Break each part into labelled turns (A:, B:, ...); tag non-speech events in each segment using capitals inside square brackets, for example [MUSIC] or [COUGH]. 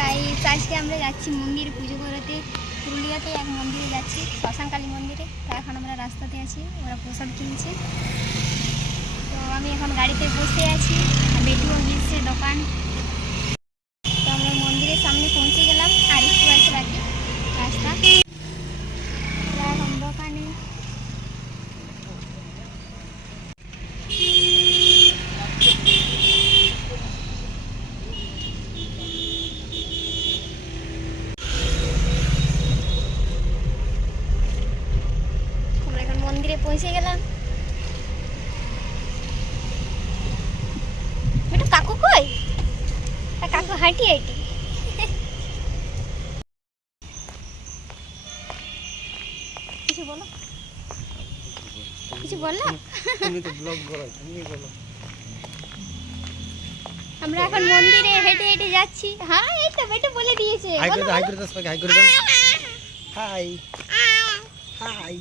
A: Guys আজকে আমরা যাচ্ছি মন্দিরে পুজো করতে। পুরুলিয়াতে এক মন্দিরে যাচ্ছি, শ্মশানকালী মন্দিরে। তো এখন আমরা রাস্তাতে আছি, ওরা প্রসাদ কিনছে। তো আমি এখন গাড়িতে বসে আছি বেটুও গিয়েছে দোকান তো আমরা মন্দিরের সামনে পৌঁছে গেলাম আর একটু আছে বাকি রাস্তা তো এখন দোকানে আমরা এখন মন্দিরে পৌঁছে গেলাম। একটু কাকু কই? কাকু হাঁটি হাঁটি কিছু বলো? কিছু বলল
B: তুমি তো ব্লগ করো তুমি বলো।
A: আমরা এখন মন্দিরে হেঁটে হেঁটে যাচ্ছি। হ্যাঁ এই তো বেটে বলে দিয়েছে।
B: হাই করে দাও হাই করে দাও হাই করে দাও। হাই হাই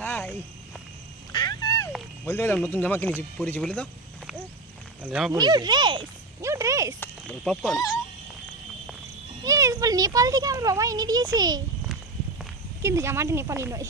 B: হাই বলতে পারলাম নতুন জামা কিনেছি পরেছি বলে তো জামা
A: new dress new dress
B: popcorn
A: yes বল নেপাল থেকে আমার বাবা এনে দিয়েছে। কিন্তু জামাটা নেপালি নয়।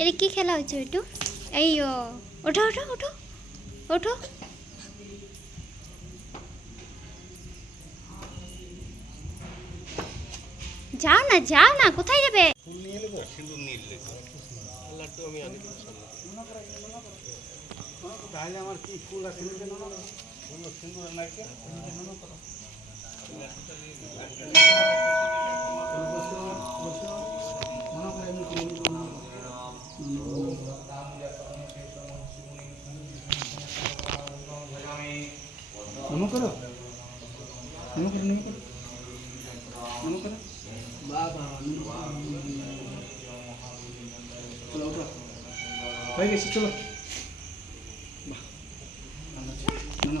A: এটা কি খেলা হচ্ছে একটু? এই ওঠো ওঠো ওঠো ওঠো। যাও না যাও না, কোথায় যাবে?
B: আমার No me acuerdo. No me acuerdo, no me acuerdo. No me acuerdo. Va,
A: va, va. Con la otra. Oye. Va. No me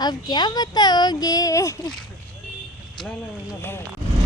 A: अब क्या बताओगे? [LAUGHS]